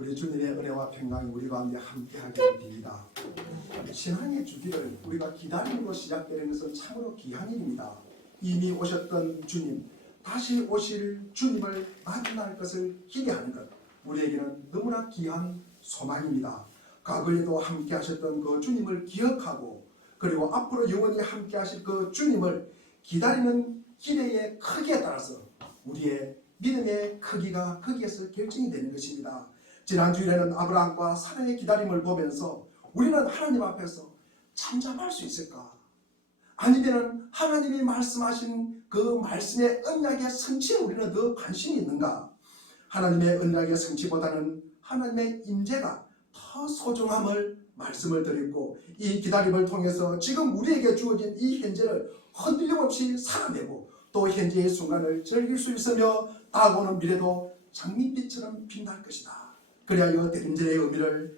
우리 주님의 은혜와 평강이 우리 가운데 함께하게 됩니다. 신앙의 주기를 우리가 기다림으로 시작되는 것은 참으로 귀한 일입니다. 이미 오셨던 주님, 다시 오실 주님을 만날 것을 기대하는 것, 우리에게는 너무나 귀한 소망입니다. 과거에도 함께 하셨던 그 주님을 기억하고, 그리고 앞으로 영원히 함께 하실 그 주님을 기다리는 기대의 크기에 따라서 우리의 믿음의 크기가 거기에서 결정이 되는 것입니다. 지난주에는 아브라함과 사라의 기다림을 보면서 우리는 하나님 앞에서 잠잠할 수 있을까? 아니면 하나님이 말씀하신 그 말씀의 언약의 성취에 우리는 더 관심이 있는가? 하나님의 언약의 성취보다는 하나님의 임재가 더 소중함을 말씀을 드렸고, 이 기다림을 통해서 지금 우리에게 주어진 이 현재를 흔들림 없이 살아내고 또 현재의 순간을 즐길 수 있으며 다가오는 미래도 장밋빛처럼 빛날 것이다. 그리하여 대림절의 의미를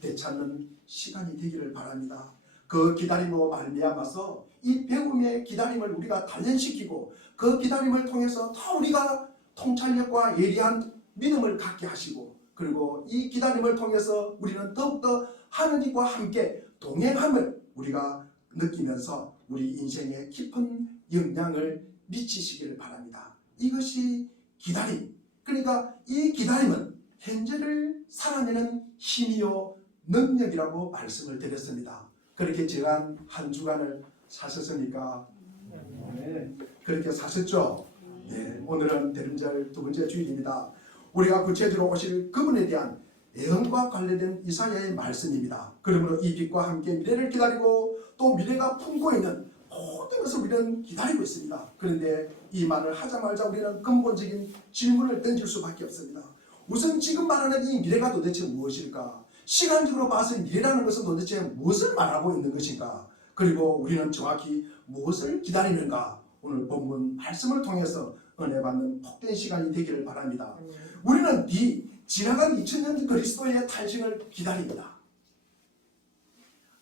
되찾는 시간이 되기를 바랍니다. 그 기다림으로 말미암아서 이 배움의 기다림을 우리가 단련시키고, 그 기다림을 통해서 더 우리가 통찰력과 예리한 믿음을 갖게 하시고, 그리고 이 기다림을 통해서 우리는 더욱더 하느님과 함께 동행함을 우리가 느끼면서 우리 인생에 깊은 영향을 미치시기를 바랍니다. 이것이 기다림. 그러니까 이 기다림은 현재를 살아내는 힘이요 능력이라고 말씀을 드렸습니다. 그렇게 지난 한 주간을 사셨습니까? 네. 그렇게 사셨죠? 네. 오늘은 대림절 두 번째 주일입니다. 우리가 구체적으로 오실 그분에 대한 예언과 관련된 이사야의 말씀입니다. 그러므로 이 빛과 함께 미래를 기다리고 또 미래가 품고 있는 모든 것을 우리는 기다리고 있습니다. 그런데 이 말을 하자마자 우리는 근본적인 질문을 던질 수밖에 없습니다. 우선 지금 말하는 이 미래가 도대체 무엇일까? 시간적으로 봐서 미래라는 것은 도대체 무엇을 말하고 있는 것인가? 그리고 우리는 정확히 무엇을 기다리는가? 오늘 본문 말씀을 통해서 은혜 받는 복된 시간이 되기를 바랍니다. 우리는 지나간 2000년 그리스도의 탄생을 기다립니다.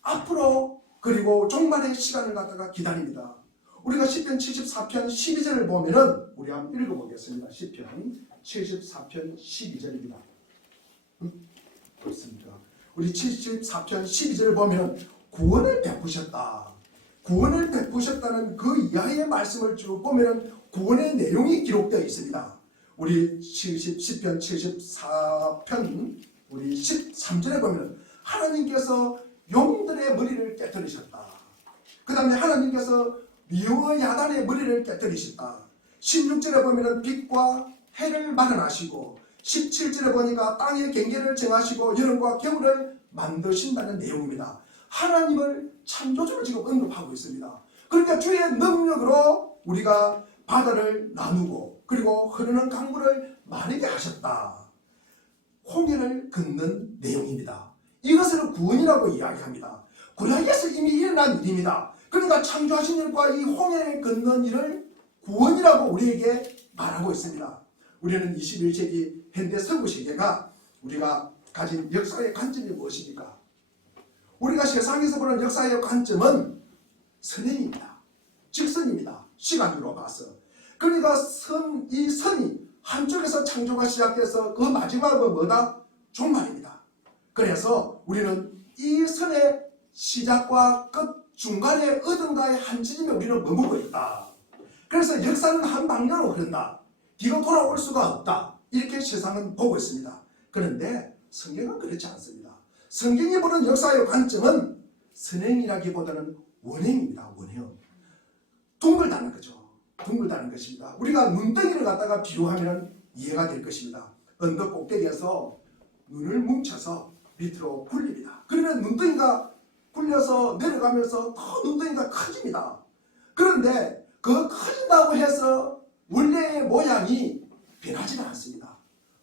앞으로 그리고 종말의 시간을 갖다가 기다립니다. 우리가 시편 74편 12절을 보면은 우리 한번 읽어보겠습니다. 시편 74편 12절입니다. 그렇습니까? 우리 74편 12절을 보면 구원을 베푸셨다. 구원을 베푸셨다는 그 이하의 말씀을 쭉 보면 구원의 내용이 기록되어 있습니다. 우리 시편 74편 우리 13절에 보면 하나님께서 용들의 머리를 깨뜨리셨다. 그 다음에 하나님께서 미워 야단의 머리를 깨뜨리셨다. 16절에 보면 빛과 해를 마련하시고, 17절에 보니까 땅의 경계를 정하시고 여름과 겨울을 만드신다는 내용입니다. 하나님을 창조주로 지금 언급하고 있습니다. 그러니까 주의 능력으로 우리가 바다를 나누고 그리고 흐르는 강물을 마르게 하셨다. 홍해를 걷는 내용입니다. 이것을 구원이라고 이야기합니다. 구약에서 이미 일어난 일입니다. 그러니까 창조하신 일과 이 홍해를 걷는 일을 구원이라고 우리에게 말하고 있습니다. 우리는 21세기 현대 서구 세계가 우리가 가진 역사의 관점이 무엇입니까? 우리가 세상에서 보는 역사의 관점은 선행입니다. 직선입니다. 시간으로 봐서. 그러니까 이 선이 한쪽에서 창조가 시작돼서 그 마지막은 뭐다? 종말입니다. 그래서 우리는 이 선의 시작과 끝 중간에 어딘가에 한 지점에 우리는 머무고 있다. 그래서 역사는 한 방향으로 흐른다. 뒤로 돌아올 수가 없다. 이렇게 세상은 보고 있습니다. 그런데 성경은 그렇지 않습니다. 성경이 보는 역사의 관점은 선행이라기보다는 원행입니다. 원행. 둥글다는 거죠. 둥글다는 것입니다. 우리가 눈덩이를 갖다가 비유하면 이해가 될 것입니다. 언덕 꼭대기에서 눈을 뭉쳐서 밑으로 굴립니다. 그러면 눈덩이가 굴려서 내려가면서 더 눈덩이가 커집니다. 그런데 그 커진다고 해서 원래의 모양이 변하지는 않습니다.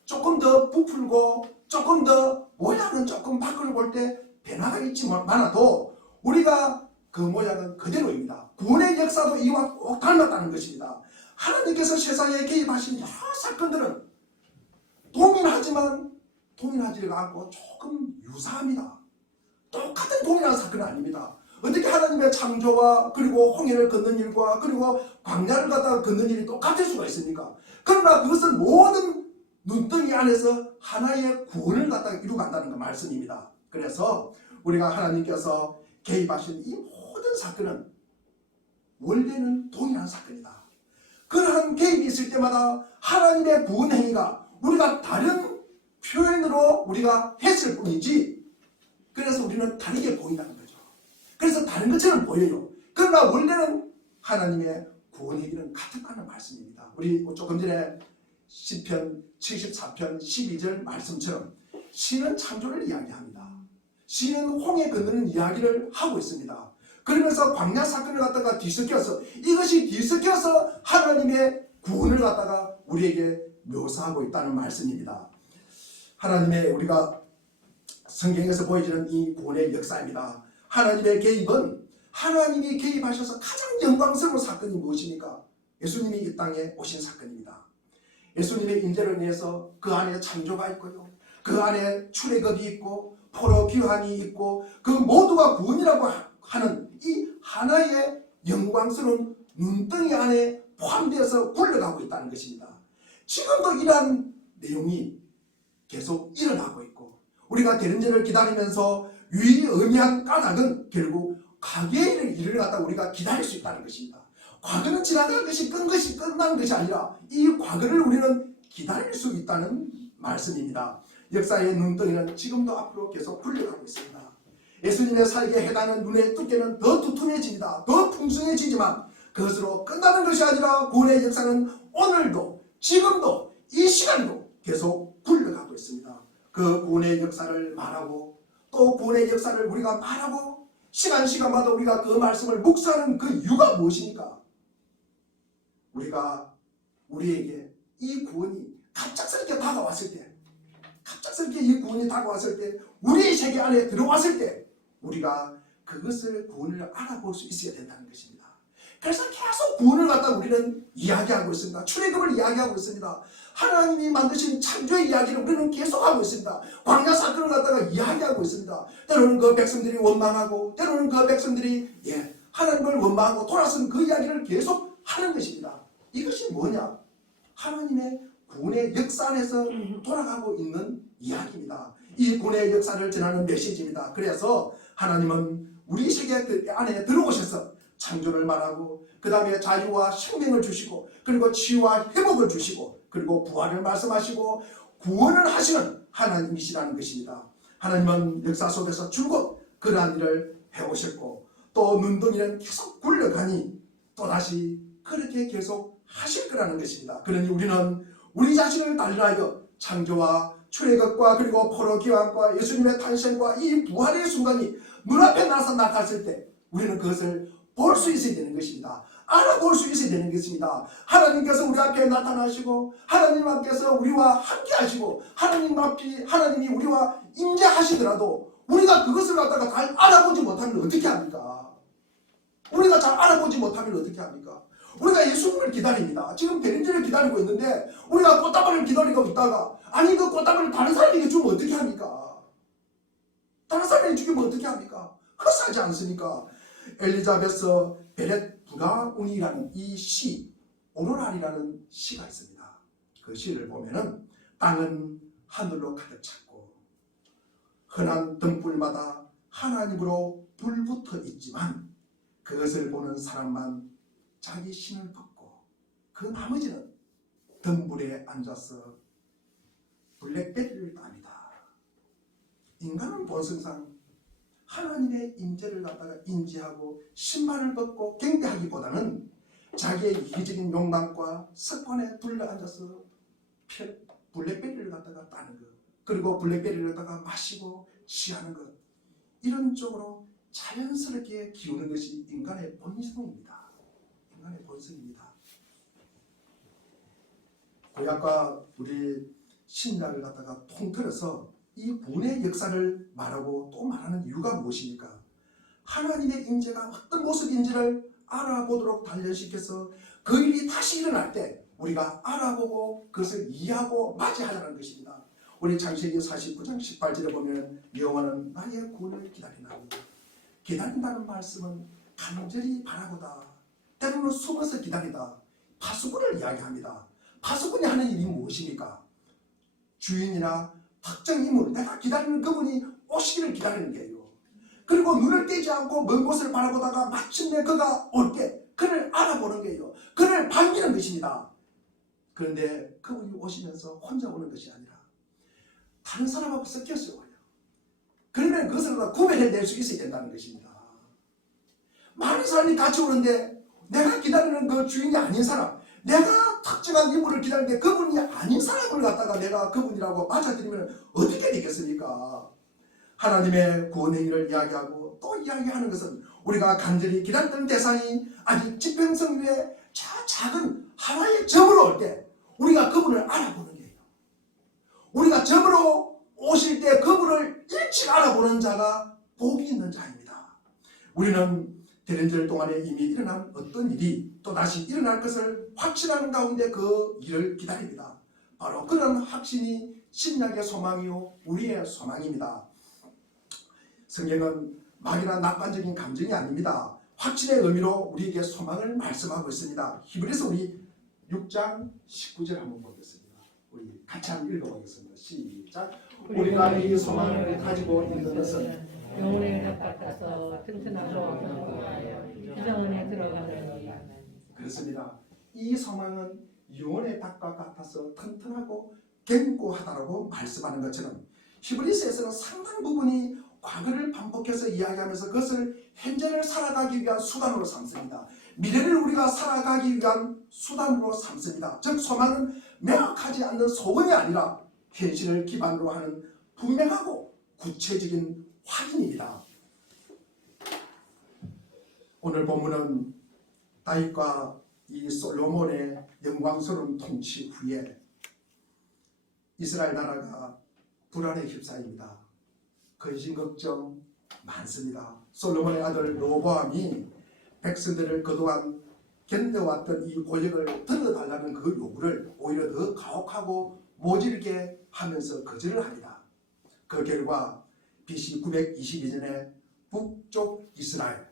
조금 더 부풀고 조금 더 모양은 조금 밖을 볼 때 변화가 있지만도 우리가 그 모양은 그대로입니다. 구원의 역사도 이와 꼭 닮았다는 것입니다. 하나님께서 세상에 개입하신 여러 사건들은 동일하지만 동일하지가 않고 조금 유사합니다. 똑같은 동일한 사건은 아닙니다. 어떻게 하나님의 창조와 그리고 홍해를 걷는 일과 그리고 광야를 갖다가 걷는 일이 똑같을 수가 있습니까? 그러나 그것은 모든 눈덩이 안에서 하나의 구원을 갖다가 이루간다는 그 말씀입니다. 그래서 우리가 하나님께서 개입하신 이 모든 사건은 원래는 동일한 사건이다. 그러한 개입이 있을 때마다 하나님의 구원 행위가 우리가 다른 표현으로 우리가 했을 뿐이지, 그래서 우리는 다르게 보인다는 거죠. 그래서 다른 것처럼 보여요. 그러나 원래는 하나님의 구원 행위는 같았다는 말씀입니다. 우리 조금 전에 시편 74편 12절 말씀처럼 시는 창조를 이야기합니다. 시는 홍해 건너는 이야기를 하고 있습니다. 그러면서 광야 사건을 갖다가 뒤섞여서, 이것이 뒤섞여서 하나님의 구원을 갖다가 우리에게 묘사하고 있다는 말씀입니다. 하나님의, 우리가 성경에서 보여지는 이 구원의 역사입니다. 하나님의 개입은, 하나님이 개입하셔서 가장 영광스러운 사건이 무엇입니까? 예수님이 이 땅에 오신 사건입니다. 예수님의 인재를 위해서 그 안에 창조가 있고요, 그 안에 출애굽이 있고 포로 귀환이 있고, 그 모두가 구원이라고 하는 이 하나의 영광스러운 눈덩이 안에 포함되어서 굴러가고 있다는 것입니다. 지금도 이러한 내용이 계속 일어나고 있고, 우리가 대림절을 기다리면서 유의의미한 까닭은 결국 과거의 일을 갖다 우리가 기다릴 수 있다는 것입니다. 과거는 지나간 것이 끝난 것이 아니라 이 과거를 우리는 기다릴 수 있다는 말씀입니다. 역사의 눈덩이는 지금도 앞으로 계속 굴러가고 있습니다. 예수님의 살게 해당하는 눈의 두께는 더 두툼해집니다. 더 풍성해지지만 그것으로 끝나는 것이 아니라 구원의 역사는 오늘도, 지금도, 이 시간도 계속 굴러가고 있습니다. 그 구원의 역사를 말하고, 또 구원의 역사를 우리가 말하고, 시간마다 우리가 그 말씀을 묵상하는 그 이유가 무엇입니까? 우리가 우리에게 이 구원이 갑작스럽게 다가왔을 때, 갑작스럽게 이 구원이 다가왔을 때, 우리의 세계 안에 들어왔을 때 우리가 그것을, 구원을 알아볼 수 있어야 된다는 것입니다. 그래서 계속 구원을 갖다 우리는 이야기하고 있습니다. 출애굽을 이야기하고 있습니다. 하나님이 만드신 창조의 이야기를 우리는 계속하고 있습니다. 광야 사건을 갖다가 이야기하고 있습니다. 때로는 그 백성들이 원망하고, 때로는 그 백성들이 하나님을 원망하고 돌아선 그 이야기를 계속 하는 것입니다. 이것이 뭐냐? 하나님의 구원의 역사 안에서 돌아가고 있는 이야기입니다. 이 구원의 역사를 전하는 메시지입니다. 그래서 하나님은 우리 세계 안에 들어오셔서 창조를 말하고, 그 다음에 자유와 생명을 주시고, 그리고 치유와 회복을 주시고, 그리고 부활을 말씀하시고 구원을 하시는 하나님이시라는 것입니다. 하나님은 역사 속에서 줄곧 그러한 일을 해오셨고, 또 눈덩이는 계속 굴러가니 또다시 그렇게 계속 하실 거라는 것입니다. 그러니 우리는 우리 자신을 단련하여 창조와 출애굽과 그리고 포로 귀환과 예수님의 탄생과 이 부활의 순간이 눈앞에 나타났을 때 우리는 그것을 볼 수 있어야 되는 것입니다. 알아볼 수 있어야 되는 것입니다. 하나님께서 우리 앞에 나타나시고, 하나님께서 우리와 함께 하시고, 하나님이 우리와 임재하시더라도 우리가 그것을 갖다가 잘 알아보지 못하면 어떻게 합니까? 우리가 잘 알아보지 못하면 어떻게 합니까? 우리가 예수님을 기다립니다. 지금 대림절을 기다리고 있는데 우리가 꽃다발을 기다리고 있다가, 아니 그 꽃다발을 다른 사람에게 주면 어떻게 합니까? 다른 사람에게 주면 어떻게 합니까? 헛사지 않습니까? 엘리자베스 베렛 브라운이라는 이 시, 오로라리라는 시가 있습니다. 그 시를 보면은 땅은 하늘로 가득 찼고 흔한 등불마다 하나님으로 불붙어 있지만 그것을 보는 사람만 자기 신을 벗고 그 나머지는 등불에 앉아서 블랙베리를 땁니다. 인간은 본성상 하나님의 임재를 갖다가 인지하고 신발을 벗고 경배하기보다는 자기의 이기적인 욕망과 습관에 둘러앉아서 블랙베리를 갖다가 따는 것, 그리고 블랙베리를 갖다가 마시고 취하는 것, 이런 쪽으로 자연스럽게 기우는 것이 인간의 본성입니다. 인간의 본성입니다. 구약과 우리 신약을 갖다가 통틀어서 이 구원의 역사를 말하고 또 말하는 이유가 무엇입니까? 하나님의 임재가 어떤 모습인지를 알아보도록 단련시켜서 그 일이 다시 일어날 때 우리가 알아보고 그것을 이해하고 맞이하라는 것입니다. 우리 창세기 49장 18절에 보면 여호와는 나의 구원을 기다리나니, 기다린다는 말씀은 간절히 바라보다, 때로는 숨어서 기다리다, 파수꾼을 이야기합니다. 파수꾼이 하는 일이 무엇입니까? 주인이나 특정 인물, 내가 기다리는 그분이 오시기를 기다리는 게요. 그리고 눈을 떼지 않고 먼 곳을 바라보다가 마침내 그가 올 때 그를 알아보는 게요. 그를 반기는 것입니다. 그런데 그분이 오시면서 혼자 오는 것이 아니라 다른 사람하고 섞여서 와요. 그러면 그것을 구별해낼 수 있어야 된다는 것입니다. 많은 사람이 같이 오는데 내가 기다리는 그 주인이 아닌 사람, 내가 특정한 인물을 기다리는데 그분이 아닌 사람을 갖다가 내가 그분이라고 맞아들이면 어떻게 되겠습니까? 하나님의 구원 행위를 이야기하고 또 이야기하는 것은 우리가 간절히 기다렸던 대상이 아직 지평선 위에 작은 하나의 점으로 올 때 우리가 그분을 알아보는 거예요. 우리가 점으로 오실 때 그분을 일찍 알아보는 자가 복이 있는 자입니다. 우리는 대련절 동안에 이미 일어난 어떤 일이 또다시 일어날 것을 확신하는 가운데 그 일을 기다립니다. 바로 그런 확신이 신약의 소망이요 우리의 소망입니다. 성경은 막연한 낙관적인 감정이 아닙니다. 확신의 의미로 우리에게 소망을 말씀하고 있습니다. 히브리서 우리 6장 19절 한번 보겠습니다. 우리 같이 한번 읽어보겠습니다. 시작. 우리가 이 소망을 가지고 있는 것은 영혼의 닭 같아서 튼튼하고 견고하여 지정원에 들어가느니. 그렇습니다. 이 소망은 영혼의 닭과 같아서 튼튼하고 견고하다라고 말씀하는 것처럼 히브리서에서는 상당 부분이 과거를 반복해서 이야기하면서 그것을 현재를 살아가기 위한 수단으로 삼습니다. 미래를 우리가 살아가기 위한 수단으로 삼습니다. 즉 소망은 명확하지 않는 소원이 아니라 현실을 기반으로 하는 분명하고 구체적인 확인입니다. 오늘 본문은 다윗과 이 솔로몬의 영광스러운 통치 후에 이스라엘 나라가 불안에 휩싸입니다. 근심 걱정 많습니다. 솔로몬의 아들 로보암이 백성들을 그동안 견뎌왔던 이 권력을 들어달라는 그 요구를 오히려 더 가혹하고 모질게 하면서 거절을 합니다. 그 결과 BC 922년에 북쪽 이스라엘,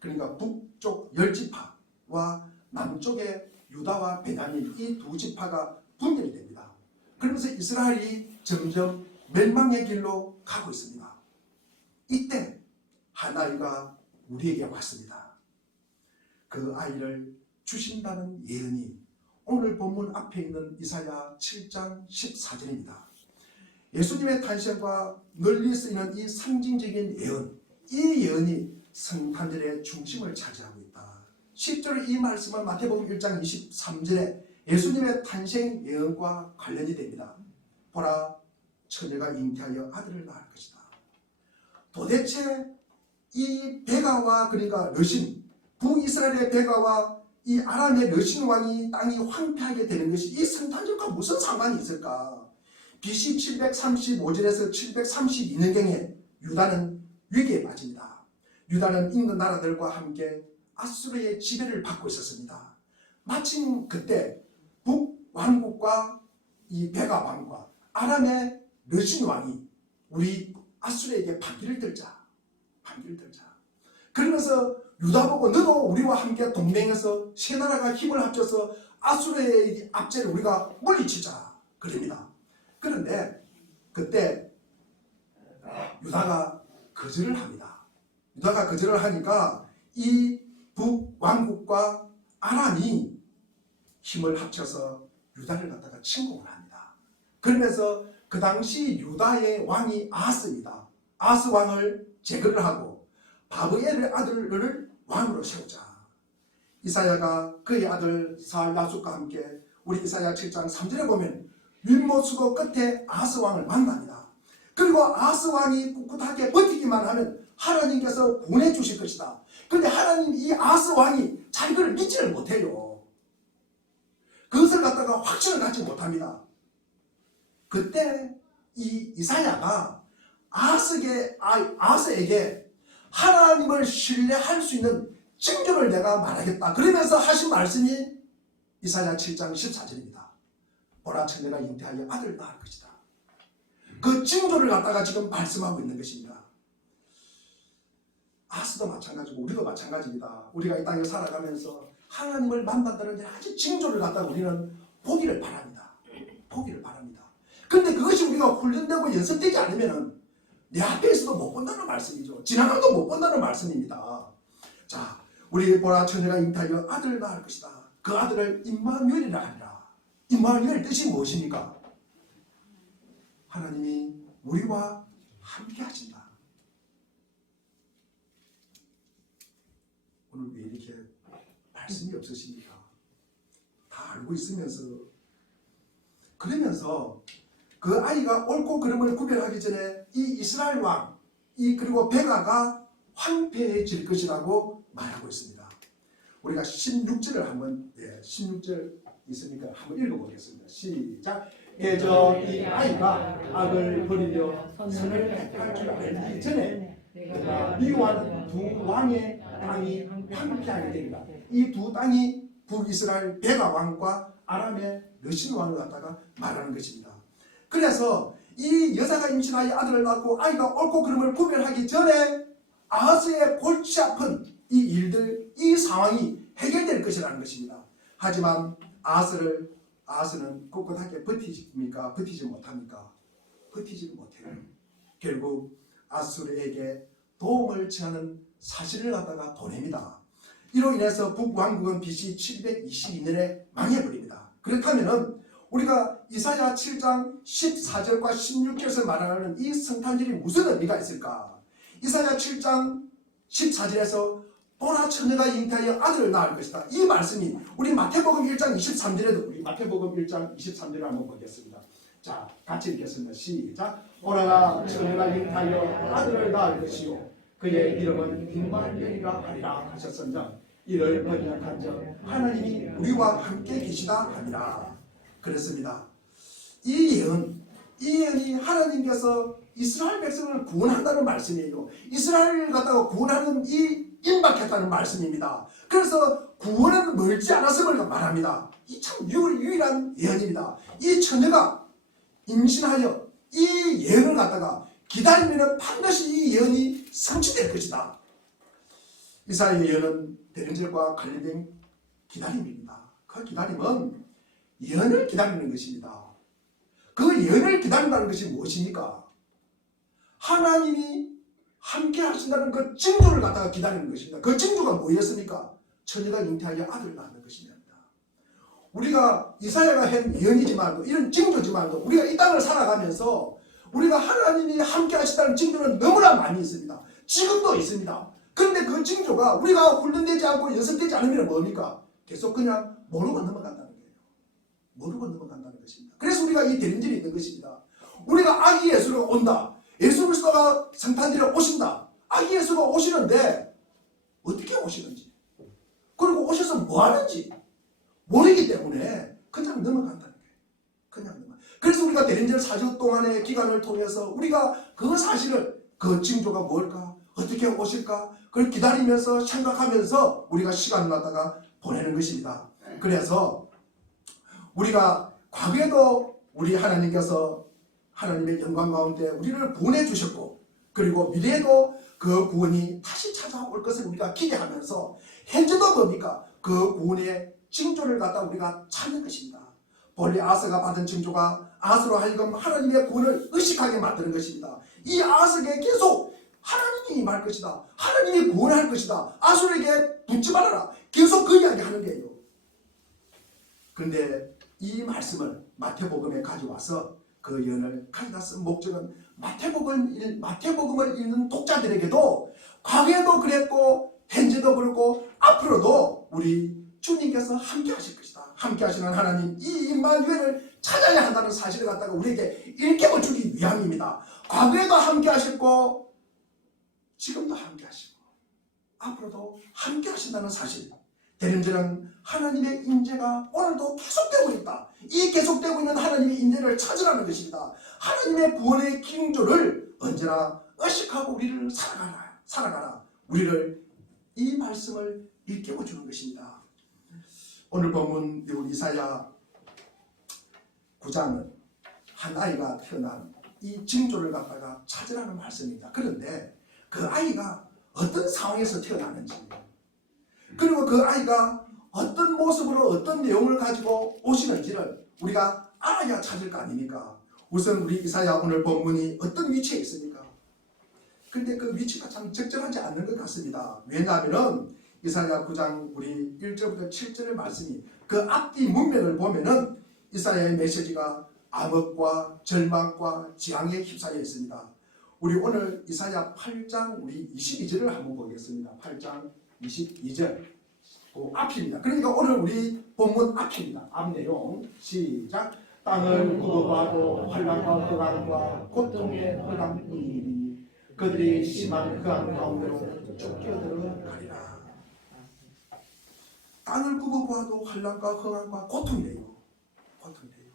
그러니까 북쪽 10지파와 남쪽의 유다와 베냐민 이 두 지파가 분열이 됩니다. 그러면서 이스라엘이 점점 멸망의 길로 가고 있습니다. 이때 한 아이가 우리에게 왔습니다. 그 아이를 주신다는 예언이 오늘 본문 앞에 있는 이사야 7장 14절입니다. 예수님의 탄생과 널리 쓰이는 이 상징적인 예언, 이 예언이 성탄절의 중심을 차지하고 있다. 실제로 이 말씀은 마태복음 1장 23절에 예수님의 탄생 예언과 관련이 됩니다. 보라, 처녀가 잉태하여 아들을 낳을 것이다. 도대체 이 베가와 그러니까 르신, 북이스라엘의 베가와 이 아람의 르신 왕이 땅이 황폐하게 되는 것이 이 성탄절과 무슨 상관이 있을까? BC 735절에서 732년경에 유다는 위기에 빠집니다. 유다는 인근 나라들과 함께 아수르의 지배를 받고 있었습니다. 마침 그때 북왕국과 이 베가 왕과 아람의 르신 왕이 우리 아수르에게 반기를 들자. 그러면서 유다 보고 너도 우리와 함께 동맹해서 세 나라가 힘을 합쳐서 아수르의 압제를 우리가 물리치자. 그럽니다. 그런데 그때 유다가 거절을 합니다. 유다가 거절을 하니까 이 북왕국과 아람이 힘을 합쳐서 유다를 갖다가 침공을 합니다. 그러면서 그 당시 유다의 왕이 아하스입니다. 아하스 왕을 제거를 하고 바브엘의 아들을 왕으로 세우자. 이사야가 그의 아들 사알야숫과 함께 우리 이사야 7장 3절에 보면 율모수도 끝에 아하스 왕을 만납니다. 그리고 아하스 왕이 꿋꿋하게 버티기만 하면 하나님께서 보내주실 것이다. 그런데 하나님 이 아하스 왕이 자기를 믿지를 못해요. 그것을 갖다가 확신을 갖지 못합니다. 그때 이 이사야가 아하스에게 하나님을 신뢰할 수 있는 징조를 내가 말하겠다. 그러면서 하신 말씀이 이사야 7장 14절입니다. 보라, 처녀가 잉태하여 아들을 낳을 것이다. 그 징조를 갖다가 지금 말씀하고 있는 것입니다. 아하스도 마찬가지고 우리도 마찬가지입니다. 우리가 이 땅에 살아가면서 하나님을 만난다는 여러 가지 징조를 갖다가 우리는 보기를 바랍니다. 그런데 그것이 우리가 훈련되고 연습되지 않으면 내 앞에서도 못 본다는 말씀이죠. 지나가도 못 본다는 말씀입니다. 자, 우리 보라 처녀가 잉태하여 아들을 낳을 것이다. 그 아들을 임마누엘이라 하리라. 임마누엘 뜻이 무엇입니까? 하나님이 우리와 함께 하신다. 오늘 왜 이렇게 말씀이 없으십니까? 다 알고 있으면서 그러면서 그 아이가 옳고 그름을 구별하기 전에 이 이스라엘 왕, 그리고 베가가 황폐해질 것이라고 말하고 있습니다. 우리가 16절을 한번 16절 있으니까 한번 읽어보겠습니다. 시작. 그저 이 아이가 악을 버리려 선을 택할 줄 알기 전에 내가 미워하는 두 왕의 땅이 황폐하게 되리라. 이 두 땅이 북이스라엘 베가 왕과 아람의 르신 왕을 갖다가 말하는 것입니다. 그래서 이 여자가 임신하여 아들을 낳고 아이가 옳고 그름을 구별하기 전에 아하스의 골치 아픈 이 일들, 이 상황이 해결될 것이라는 것입니다. 하지만 아하스는 꿋꿋하게 버티십니까? 버티지 못합니까? 버티지 못해요. 결국 아수르에게 도움을 청하는 사실을 갖다가 보냅니다. 이로 인해서 북왕국은 BC 722년에 망해버립니다. 그렇다면 우리가 이사야 7장 14절과 16절에서 말하는 이 성탄절이 무슨 의미가 있을까? 이사야 7장 14절에서 보라 처녀가 잉태하여 아들을 낳을 것이다. 이 말씀이 우리 마태복음 1장 23절에도 우리 마태복음 1장 23절을 한번 보겠습니다. 자, 같이 읽겠습니다. 시작. 보라 처녀가 잉태하여 아들을 낳을 것이요 그의 이름은 임마누엘이라 하리라 하셨은즉 이를 번역한즉 하나님이 우리와 함께 계시다 하리라. 그랬습니다. 이 예언이 하나님께서 이스라엘 백성을 구원한다는 말씀이에요. 이스라엘을 갖다가 구원하는 이 임박했다는 말씀입니다. 그래서 구원은 멀지 않았음을 말합니다. 이 참 유일한 예언입니다. 이 처녀가 임신하여 이 예언을 갖다가 기다리면 반드시 이 예언이 성취될 것이다. 이사야의 예언은 대림절과 관련된 기다림입니다. 그 기다림은 예언을 기다리는 것입니다. 그 예언을 기다린다는 것이 무엇입니까? 하나님이 함께 하신다는 그 징조를 갖다가 기다리는 것입니다. 그 징조가 뭐였습니까? 처녀가 잉태하여 아들을 낳는 것입니다. 우리가 이사야가 한 예언이지만도 이런 징조지만도 우리가 이 땅을 살아가면서 우리가 하나님이 함께 하신다는 징조는 너무나 많이 있습니다. 지금도 있습니다. 그런데 그 징조가 우리가 훈련되지 않고 연습되지 않으면 뭡니까? 계속 그냥 모르고 넘어간다는 거예요. 모르고 넘어간다는 것입니다. 그래서 우리가 이 대림절이 있는 것입니다. 우리가 아기 예수가 온다. 예수 그리스도가 성탄절에 오신다. 아기 예수가 오시는데 어떻게 오시는지 그리고 오셔서 뭐 하는지 모르기 때문에 그냥 넘어간다는 거예요. 그냥 넘어가. 그래서 우리가 대림절 4주 동안의 기간을 통해서 우리가 그 사실을 그 징조가 뭘까? 어떻게 오실까? 그걸 기다리면서 생각하면서 우리가 시간을 갖다가 보내는 것입니다. 그래서 우리가 과거에도 우리 하나님께서 하나님의 영광 가운데 우리를 구원해 주셨고 그리고 미래에도 그 구원이 다시 찾아올 것을 우리가 기대하면서 현재도 뭡니까? 그 구원의 징조를 갖다 우리가 찾는 것입니다. 본래 아하스가 받은 징조가 아하스로 하여금 하나님의 구원을 의식하게 만드는 것입니다. 이 아하스에게 계속 하나님이 임할 것이다. 하나님이 구원할 것이다. 아하스에게 붙지 말아라. 계속 그 이야기 하는 거예요. 그런데 이 말씀을 마태복음에 가져와서 그 예언을 가져다 쓴 목적은 마태복음을 읽는 독자들에게도 과거에도 그랬고 현재도 그렇고 앞으로도 우리 주님께서 함께 하실 것이다. 함께 하시는 하나님 이 임마누엘을 찾아야 한다는 사실을 갖다가 우리에게 일깨워 주기 위함입니다. 과거에도 함께 하셨고 지금도 함께 하시고 앞으로도 함께 하신다는 사실. 대림절은 하나님의 인재가 오늘도 계속되고 있다. 이 계속되고 있는 하나님의 인재를 찾으라는 것입니다. 하나님의 구원의 징조를 언제나 의식하고 우리를 살아가라. 우리를 이 말씀을 일깨워 주는 것입니다. 오늘 본문 이사야 9장은 한 아이가 태어난 이 징조를 갖다가 찾으라는 말씀입니다. 그런데 그 아이가 어떤 상황에서 태어나는지 그리고 그 아이가 어떤 모습으로 어떤 내용을 가지고 오시는지를 우리가 알아야 찾을 거 아닙니까? 우선 우리 이사야 오늘 본문이 어떤 위치에 있습니까? 근데 그 위치가 참 적절하지 않는 것 같습니다. 왜냐하면 이사야 9장 우리 1절부터 7절의 말씀이 그 앞뒤 문맥을 보면은 이사야의 메시지가 암흑과 절망과 재앙에 휩싸여 있습니다. 우리 오늘 이사야 8장 우리 22절을 한번 보겠습니다. 8장 22절 그 앞입니다. 그러니까 오늘 우리 본문 앞입니다. 앞 내용 시작. 땅을 굽어봐도 환난과 흑암과 고통의 흑암뿐이니 그들이 심한 흑암 가운데로 쫓겨들어가리라. 땅을 굽어봐도 환난과 흑암과 고통이래요. 고통이래요.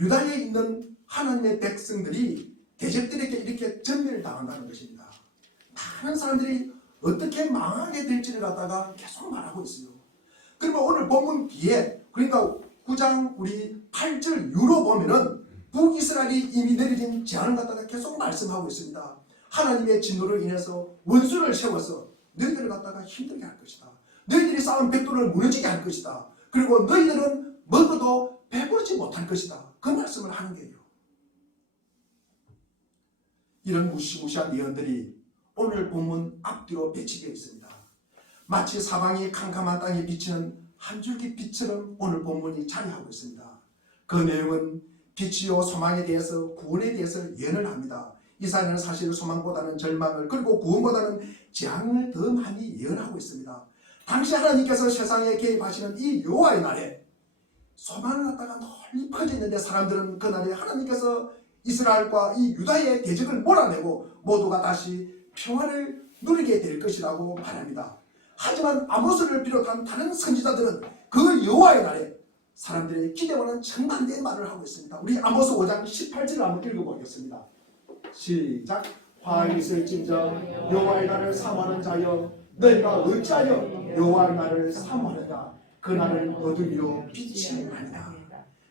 유다에 있는 하나님의 백성들이 대적들에게 이렇게 전멸을 당한다는 것입니다. 많은 사람들이 어떻게 망하게 될지를 갖다가 계속 말하고 있어요. 그러면 오늘 본문 뒤에 그러니까 9장 우리 8절 이후로 보면은 북이스라엘이 이미 내려진 재앙을 갖다가 계속 말씀하고 있습니다. 하나님의 진노로 인해서 원수를 세워서 너희들을 갖다가 힘들게 할 것이다. 너희들이 쌓은 벽돌을 무너지게 할 것이다. 그리고 너희들은 먹어도 배부르지 못할 것이다. 그 말씀을 하는 거예요. 이런 무시무시한 예언들이 오늘 본문 앞뒤로 배치되어 있습니다. 마치 사방이 캄캄한 땅에 비치는 한 줄기 빛처럼 오늘 본문이 자리하고 있습니다. 그 내용은 빛이요 소망에 대해서 구원에 대해서 예언을 합니다. 이사야는 사실 소망보다는 절망을 그리고 구원보다는 재앙을 더 많이 예언하고 있습니다. 당시 하나님께서 세상에 개입하시는 이 여호와의 날에 소망을 갖다가 널리 퍼져 있는데 사람들은 그날에 하나님께서 이스라엘과 이 유다의 대적을 몰아내고 모두가 다시 평화를 누리게 될 것이라고 말합니다. 하지만 아모스를 비롯한 다른 선지자들은 그 여호와의 날에 사람들의 기대와는 정반대의 말을 하고 있습니다. 우리 아모스 5장 18절을 한번 읽어보겠습니다. 시작. 화가 있을진저 여호와의 날을 사모하는 자여 너희가 어찌하여 여호와의 날을 사모하느냐. 그날은 어둠이요 빛이 아니라.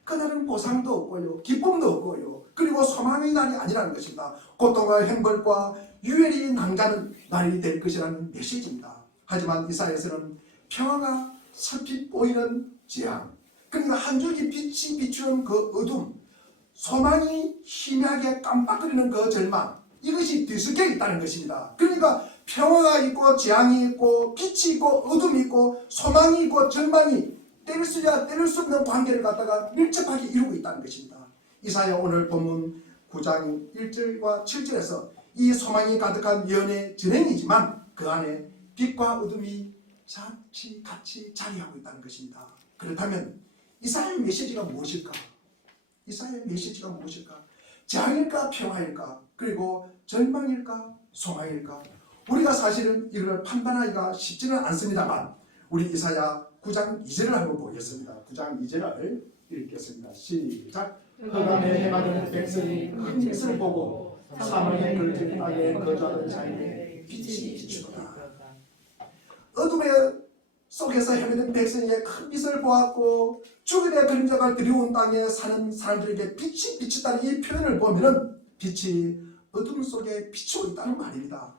그날은 보상도 없고요 기쁨도 없고요 그리고 소망의 날이 아니라는 것입니다. 고통과 형벌과 유혈이 낭자는 날이 될 것이라는 메시지입니다. 하지만 이사야에서는 평화가 슬피 보이는 재앙 그러니까 한 줄기 빛이 비추는 그 어둠 소망이 희미하게 깜빡거리는 그 절망 이것이 뒤섞여 있다는 것입니다. 그러니까 평화가 있고 재앙이 있고 빛이 있고 어둠이 있고 소망이 있고 절망이 때릴 수야 때릴 수 없는 관계를 갖다가 밀접하게 이루고 있다는 것입니다. 이사야 오늘 본문 9장 1절과 7절에서 이 소망이 가득한 예언의 진행이지만 그 안에 빛과 어둠이 같이 자리하고 있다는 것입니다. 그렇다면 이사야의 메시지가 무엇일까? 이사야의 메시지가 무엇일까? 재앙일까 평화일까? 그리고 절망일까 소망일까? 우리가 사실은 이걸 판단하기가 쉽지는 않습니다만 우리 이사야 9장 2절을 한번 보겠습니다. 9장 2절을 읽겠습니다. 시작. 흑암에 행하는 백성이 큰 빛을 보고 사망의 걸진 땅에 거주하는 자에게 빛이 비추더라. 어둠의 속에서 헤매는 백성에게 큰 빛을 보았고 죽음의 그림자가 드리운 땅에 사는 사람들에게 빛이 비친다는 이 표현을 보면은 빛이 어둠 속에 비추고 있다는 말입니다.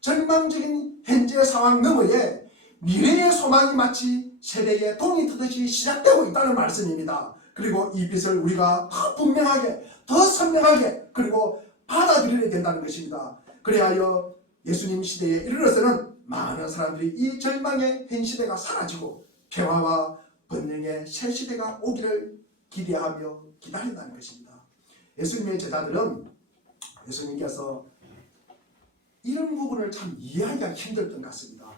절망적인 현재 상황 너머에 미래의 소망이 마치 세대에 동이 트듯이 시작되고 있다는 말씀입니다. 그리고 이 빛을 우리가 더 분명하게 더 선명하게 그리고 받아들여야 된다는 것입니다. 그래야 예수님 시대에 이르러서는 많은 사람들이 이 절망의 현 시대가 사라지고 평화와 번영의 새 시대가 오기를 기대하며 기다린다는 것입니다. 예수님의 제자들은 예수님께서 이런 부분을 참 이해하기가 힘들던 것 같습니다.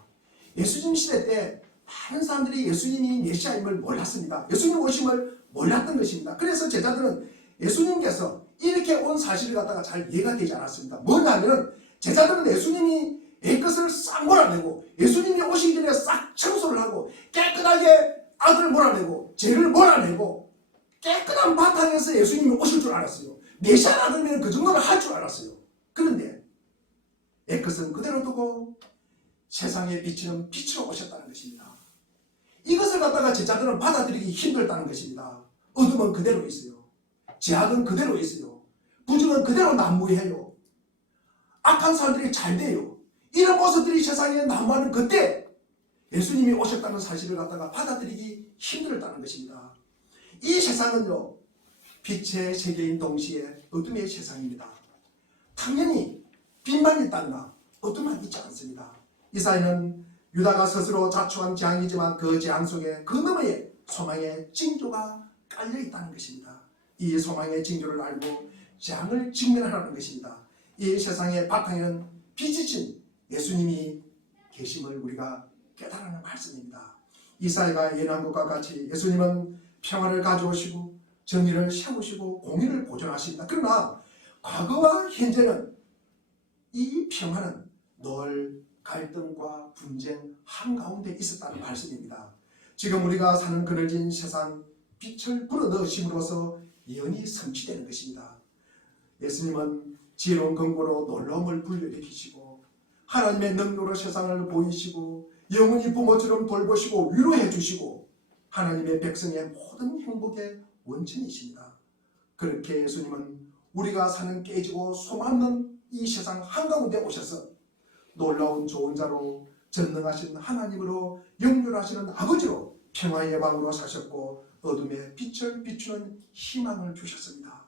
예수님 시대 때 많은 사람들이 예수님이 메시아임을 몰랐습니다. 예수님 오심을 몰랐던 것입니다. 그래서 제자들은 예수님께서 이렇게 온 사실을 갖다가 잘 이해가 되지 않았습니다. 뭐냐면 제자들은 예수님이 애것을 싹 몰아내고 예수님이 오시기 전에 싹 청소를 하고 깨끗하게 악을 몰아내고 죄를 몰아내고 깨끗한 바탕에서 예수님이 오실 줄 알았어요. 메시아라 그러면 그 정도는 할 줄 알았어요. 그런데 애것은 그대로 두고 세상에 비치는 빛으로 오셨다는 것입니다. 이것을 갖다가 제자들은 받아들이기 힘들다는 것입니다. 어둠은 그대로 있어요. 죄악은 그대로 있어요. 부정은 그대로 난무해요. 악한 사람들이 잘 돼요. 이런 모습들이 세상에 난무하는 그때 예수님이 오셨다는 사실을 갖다가 받아들이기 힘들었다는 것입니다. 이 세상은요 빛의 세계인 동시에 어둠의 세상입니다. 당연히 빛만 있다거나 어둠만 있지 않습니다. 이사야는 유다가 스스로 자초한 재앙이지만 그 재앙 속에 그 너머에 소망의 징조가 깔려 있다는 것입니다. 이 소망의 징조를 알고 재앙을 직면하라는 것입니다. 이 세상의 바탕에는 빛이신 예수님이 계심을 우리가 깨달으는 말씀입니다. 이사야가 예언한 것과 같이 예수님은 평화를 가져오시고 정의를 세우시고 공의를 보존하십니다. 그러나 과거와 현재는 이 평화는 늘 갈등과 분쟁 한가운데 있었다는 말씀입니다. 지금 우리가 사는 그늘진 세상 빛을 불어넣으심으로써 예언이 성취되는 것입니다. 예수님은 지혜로운 권고로 놀라움을 불러일으키시고 하나님의 능력으로 세상을 보이시고 영원히 부모처럼 돌보시고 위로해 주시고 하나님의 백성의 모든 행복의 원천이십니다. 그렇게 예수님은 우리가 사는 깨지고 소망 없는 이 세상 한가운데 오셔서 놀라운 좋은 자로 전능하신 하나님으로 영률하시는 아버지로 평화의 방으로 사셨고 어둠에 빛을 비추는 희망을 주셨습니다.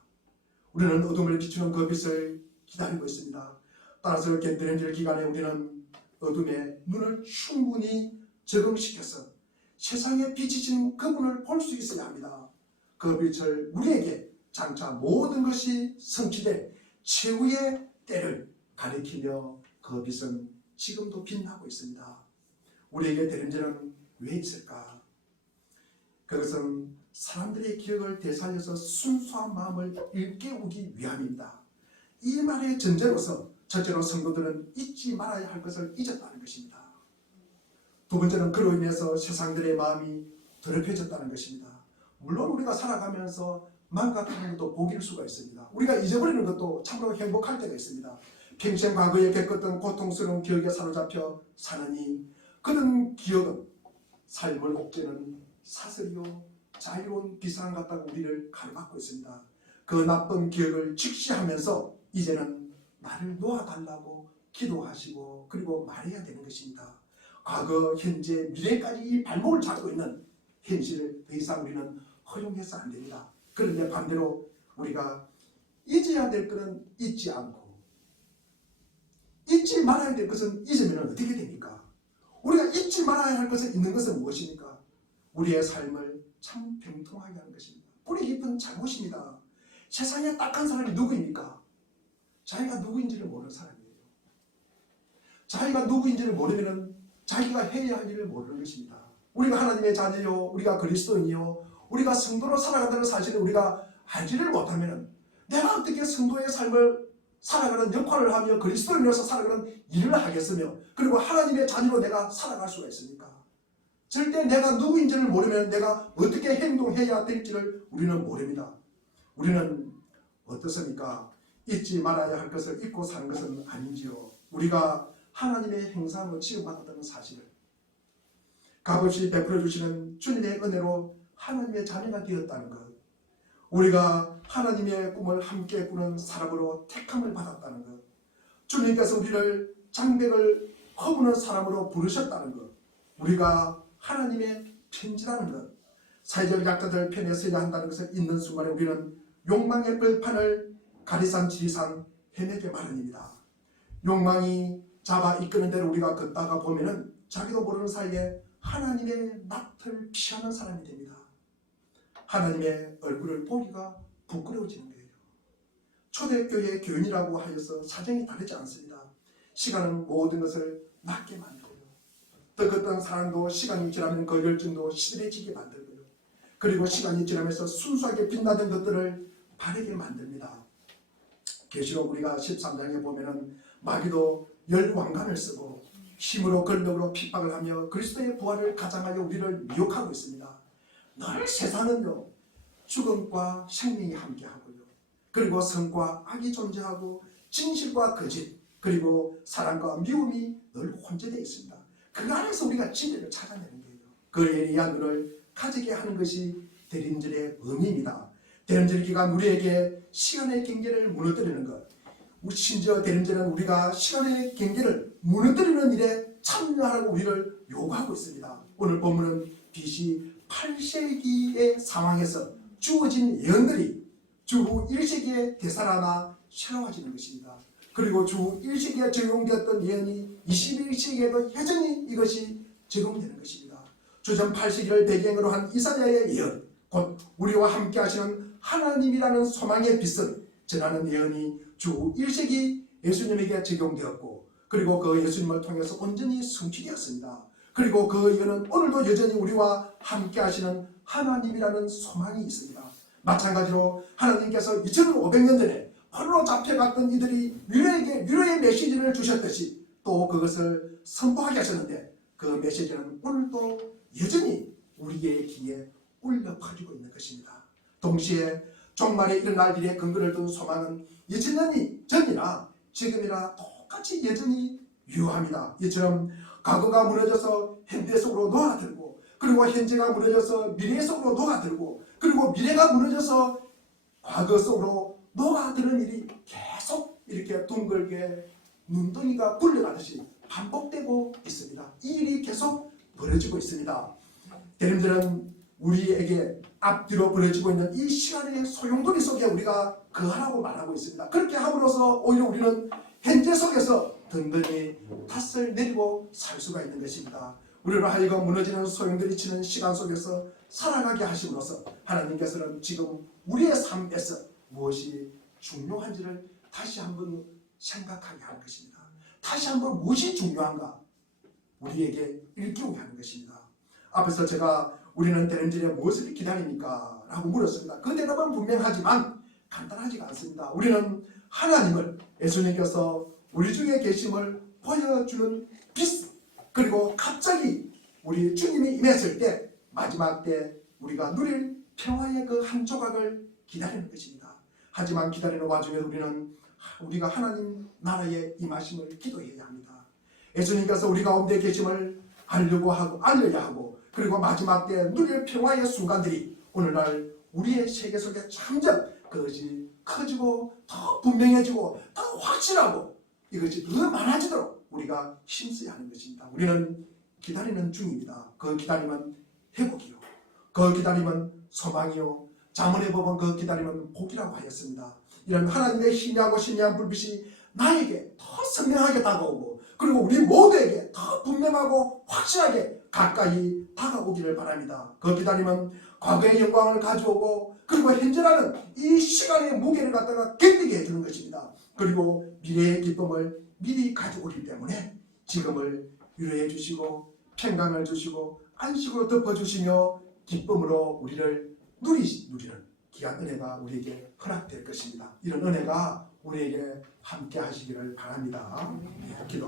우리는 어둠을 비추는 그 빛을 기다리고 있습니다. 따라서 겟드렌질 기간에 우리는 어둠의 눈을 충분히 적응시켜서 세상에 비치신 그분을 볼 수 있어야 합니다. 그 빛을 우리에게 장차 모든 것이 성취될 최후의 때를 가리키며 그 빛은 지금도 빛나고 있습니다. 우리에게 대림제는 왜 있을까? 그것은 사람들의 기억을 되살려서 순수한 마음을 일깨우기 위함입니다. 이 말의 전제로서 첫째로 성도들은 잊지 말아야 할 것을 잊었다는 것입니다. 두 번째는 그로 인해서 세상들의 마음이 더럽혀졌다는 것입니다. 물론 우리가 살아가면서 망각하는 것도 복일 수가 있습니다. 우리가 잊어버리는 것도 참으로 행복할 때가 있습니다. 평생 과거에 겪었던 고통스러운 기억에 사로잡혀 사느니 그런 기억은 삶을 옥죄는 사슬이요 자유로운 비상 같다고 우리를 가르받고 있습니다. 그 나쁜 기억을 직시하면서 이제는 나를 놓아달라고 기도하시고 그리고 말해야 되는 것입니다. 과거, 현재, 미래까지 이 발목을 잡고 있는 현실을 더 이상 우리는 허용해서 안 됩니다. 그런데 반대로 우리가 잊어야 될 것은 잊지 않고 잊지 말아야 될 것은 잊으면 어떻게 됩니까? 우리가 잊지 말아야 할 것을 잊는 것은 무엇입니까? 우리의 삶을 참 병통하게 하는 것입니다. 뿌리 깊은 잘못입니다. 세상에 딱한 사람이 누구입니까? 자기가 누구인지를 모르는 사람이에요. 자기가 누구인지를 모르면 자기가 해야 할 일을 모르는 것입니다. 우리가 하나님의 자녀요, 우리가 그리스도인이요, 우리가 성도로 살아간다는 사실을 우리가 알지를 못하면 내가 어떻게 성도의 삶을 살아가는 역할을 하며 그리스도인으로서 살아가는 일을 하겠으며 그리고 하나님의 자녀로 내가 살아갈 수가 있습니까? 절대 내가 누구인지를 모르면 내가 어떻게 행동해야 될지를 우리는 모릅니다. 우리는 어떻습니까? 잊지 말아야 할 것을 잊고 사는 것은 아닌지요. 우리가 하나님의 행사로 지음받았다는 사실을 값없이 베풀어 주시는 주님의 은혜로 하나님의 자녀가 되었다는 것, 우리가 하나님의 꿈을 함께 꾸는 사람으로 택함을 받았다는 것, 주님께서 우리를 장벽을 허무는 사람으로 부르셨다는 것, 우리가 하나님의 편지라는 것, 사회적 약자들 편에 서야 한다는 것을 잊는 순간에 우리는 욕망의 벌판을 가리산 지리산 헤매게 마련입니다. 욕망이 잡아 이끄는 대로 우리가 걷다가 보면은 자기도 모르는 사이에 하나님의 낯을 피하는 사람이 됩니다. 하나님의 얼굴을 보기가 부끄러워지는 거예요. 초대교회 교인이라고 하여서 사정이 다르지 않습니다. 시간은 모든 것을 낫게 만들어요. 어떤 사람도 시간이 지나면 그 열정도 시들해지게 만들고요. 그리고 시간이 지나면서 순수하게 빛나는 것들을 바르게 만듭니다. 계시록 우리가 13장에 보면은 마귀도 열왕관을 쓰고 힘으로 권력으로 핍박을 하며 그리스도의 부활을 가장하여 우리를 미혹하고 있습니다. 늘 세상은요 죽음과 생명이 함께하고요. 그리고 선과 악이 존재하고 진실과 거짓 그리고 사랑과 미움이 늘 혼재되어 있습니다. 그 안에서 우리가 진리를 찾아내는 거예요. 그 예리한 눈을 가지게 하는 것이 대림절의 의미입니다. 대림절 기간 우리에게 시간의 경계를 무너뜨리는 것, 심지어 대림절은 우리가 시간의 경계를 무너뜨리는 일에 참여하라고 우리를 요구하고 있습니다. 오늘 본문은 BC 8세기의 상황에서 주어진 예언들이 주 일시기에 되살아나 새로워지는 것입니다. 그리고 주 일시기에 적용되었던 예언이 21세기에도 여전히 이것이 적용되는 것입니다. 주전 8세기를 배경으로 한 이사야의 예언, 곧 우리와 함께 하시는 하나님이라는 소망의 빛을 전하는 예언이 주 1세기 예수님에게 적용되었고, 그리고 그 예수님을 통해서 온전히 성취되었습니다. 그리고 그 예언은 오늘도 여전히 우리와 함께 하시는 하나님이라는 소망이 있습니다. 마찬가지로 하나님께서 2500년 전에 홀로 잡혀갔던 이들이 유대에게 위로의 메시지를 주셨듯이 또 그것을 선포하게 하셨는데, 그 메시지는 오늘도 여전히 우리의 귀에 울려 퍼지고 있는 것입니다. 동시에 종말에 일어날 일에 근거를 둔 소망은 2000년 전이나 지금이나 똑같이 여전히 유효합니다. 이처럼 과거가 무너져서 현대 속으로 녹아들고, 그리고 현재가 무너져서 미래 속으로 녹아들고, 그리고 미래가 무너져서 과거 속으로 녹아드는 일이 계속 이렇게 둥글게 눈덩이가 굴려가듯이 반복되고 있습니다. 이 일이 계속 벌어지고 있습니다. 여러분들은 우리에게 앞뒤로 벌어지고 있는 이 시간의 소용돌이 속에 우리가 거하라고 말하고 있습니다. 그렇게 함으로써 오히려 우리는 현재 속에서 든든히 탓을 내리고 살 수가 있는 것입니다. 우리로 하여금 무너지는 소용돌이 치는 시간 속에서 살아가게 하심으로써 하나님께서는 지금 우리의 삶에서 무엇이 중요한지를 다시 한번 생각하게 하는 것입니다. 다시 한번 무엇이 중요한가 우리에게 일깨우게 하는 것입니다. 앞에서 제가 우리는 대림절에 무엇을 기다립니까? 라고 물었습니다. 그 대답은 분명하지만 간단하지가 않습니다. 우리는 하나님을, 예수님께서 우리 중에 계심을 보여주는 빛, 그리고 갑자기 우리 주님이 임했을 때 마지막 때 우리가 누릴 평화의 그 한 조각을 기다리는 것입니다. 하지만 기다리는 와중에 우리는 우리가 하나님 나라의 임하심을 기도해야 합니다. 예수님께서 우리 가운데 계심을 알려고 하고 알려야 하고, 그리고 마지막 때 누릴 평화의 순간들이 오늘날 우리의 세계 속에 점점 그것이 커지고 더 분명해지고 더 확실하고 이것이 더 많아지도록 우리가 힘써야 하는 것입니다. 우리는 기다리는 중입니다. 그 기다림은 회복이요, 그 기다림은 소망이요, 잠언의 법은 그 기다림은 복이라고 하였습니다. 이런 하나님의 희미하고 신비한 불빛이 나에게 더 선명하게 다가오고, 그리고 우리 모두에게 더 분명하고 확실하게 가까이 다가오기를 바랍니다. 그 기다림은 과거의 영광을 가져오고, 그리고 현재라는 이 시간의 무게를 갖다가 견디게 해주는 것입니다. 그리고 미래의 기쁨을 미리 가져오기 때문에 지금을 위로해 주시고 평강을 주시고 안식으로 덮어주시며 기쁨으로 우리를 누리는 귀한 은혜가 우리에게 허락될 것입니다. 이런 은혜가 우리에게 함께 하시기를 바랍니다. 기도합니다.